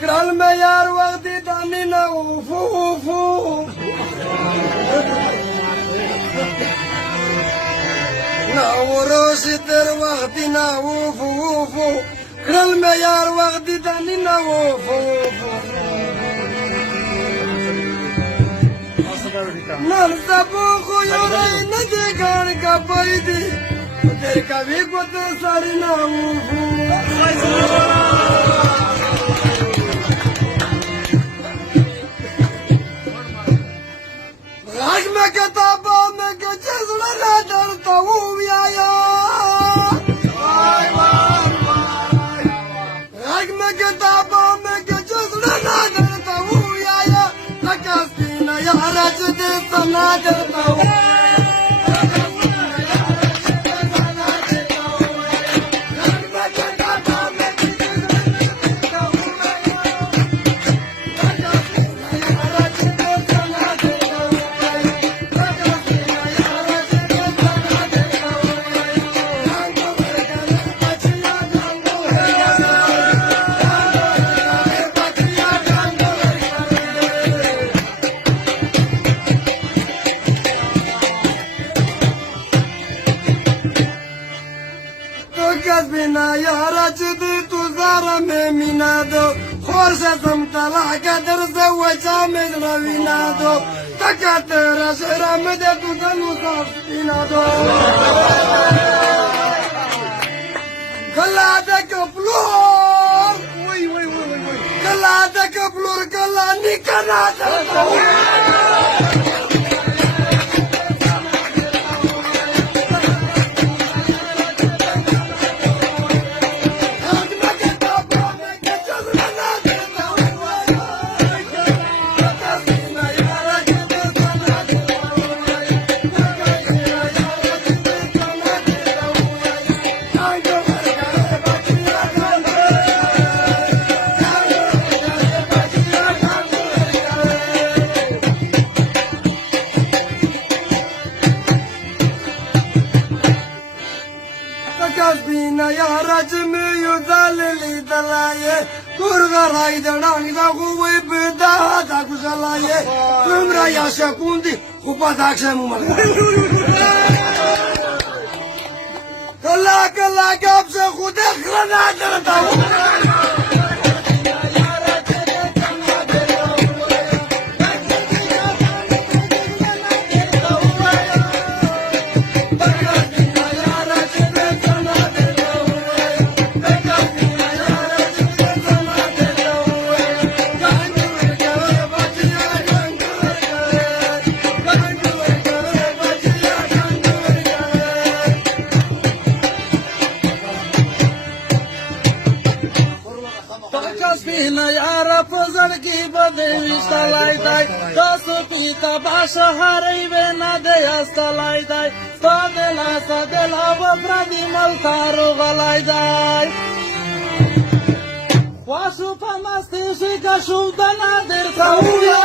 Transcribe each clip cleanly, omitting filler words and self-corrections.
کرل میں یار وقتی دانی نہ اوفو اوفو نہ وروسی تر وقتی نہ اوفو اوفو کرل میں یار وقتی دانی نہ اوفو اوفو نر سبو خو یو رئی ندی گان کا پای دی تیر کا بھی گوت ساری نہ اوفو غاق میں کتابا میں کچھزڑا نہ ڈرتا ہوں بیایا غاق میں کتابا میں کچھزڑا نہ ڈرتا ہوں بیایا لکاسی نہ یارا چدے سنا ڈرتا ہوں بنا یارا چدی تو زارا میں مینا دو خور سے تم طلاق کا در سے وجہ میں روینا دو تکا تیرا شہرہ میں دے تو دنو صاف پینا دو گلا دے کپلور گلا دے کپلور گلا نکنا درتا Kasbina yara cimi yudalili dalaye Kurgaray danang da kuwe bida da kuzalaye Tümra yaşa kundi kupa dakşemu malga Kala kala kapsa kude krana darta Kasbina yara fazal ki bade vistalai dai dasu pita basha harai vena de astalai dai sadela vabradi maltaro galai dai wasu pamaste shika shudana der sauya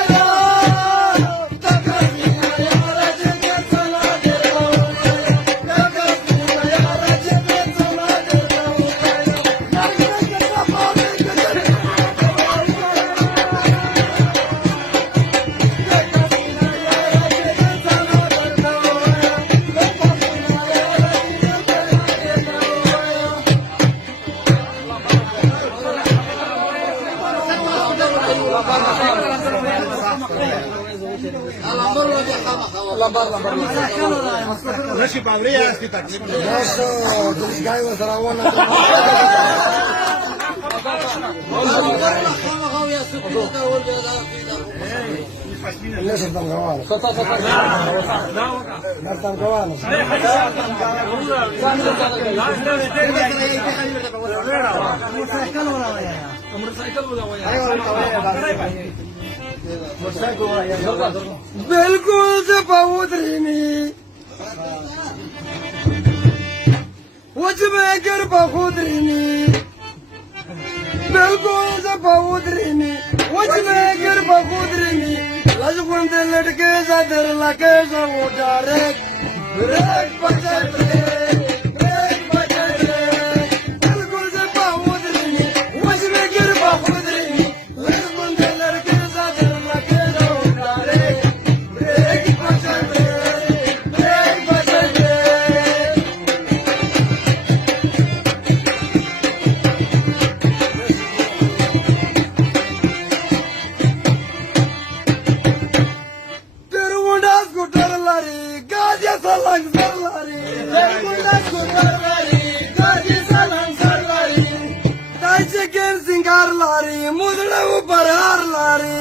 Наши повлияли так. Хорошо, друзья, заравона. ليش الطنقوانة؟ الطنقوانة बिल्कुल से बहुतरीनी वज में कर बहुतरीनी बिल्कुल से बहुतरीनी वज में कर बहुतरीनी लजगुन दे लड़के ज़दर लगे जो वो डारे ब्रेक बचे बिल्कुल से बहुतरीनी सलांग सरलारी ताईचे केन सिंगारलारी मुदडा उपर हारलारी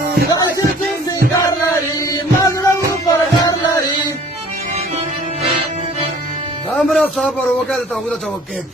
धामरा सापर वगैरे उद्याच्या वकेत